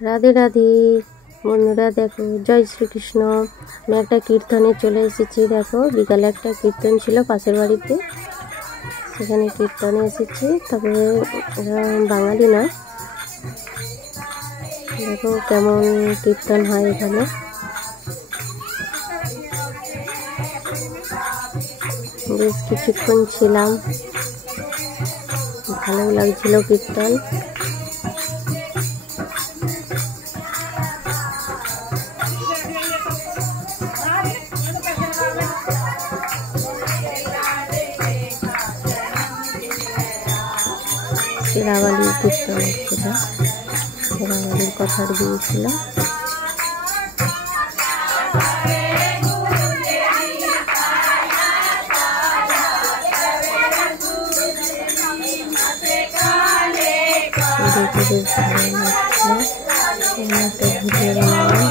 রাধে রাধে বন্ধুরা, দেখো জয় শ্রীকৃষ্ণ। আমি একটা কীর্তনে চলে এসেছি। দেখো বিকালে একটা কীর্তন ছিল পাশের বাড়িতে, সেখানে কীর্তনে এসেছি। তবে বাঙালি না, দেখো কেমন কীর্তন হয় এখানে। বেশ কিছুক্ষণ ছিলাম, ভালো লাগছিল কীর্তন। রাবালির কীর্তন হচ্ছিল, রাবালির কথা দিয়েছিল। দেখে বেশ ভালো লাগছিল, একটা ভিডিও বানালাম।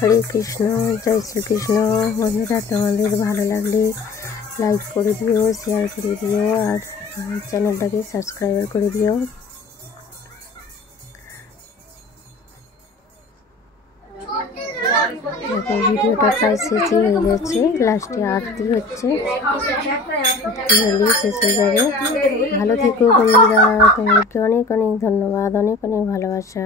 হরে কৃষ্ণ, জয় শ্রীকৃষ্ণ। বন্ধুরা, তোমাদের ভালো লাগলে লাইক করে দিও, শেয়ার করে দিও, আর চ্যানেলটাকে সাবস্ক্রাইব করে দিও। ভিডিওটা প্রায় শেষই হয়ে গেছে, লাস্টে আরতি হচ্ছে, আরতি হলেই শেষ হয়ে যাবে। ভালো থেকো বন্ধুরা, তোমাদেরকে অনেক অনেক ধন্যবাদ, অনেক অনেক ভালোবাসা।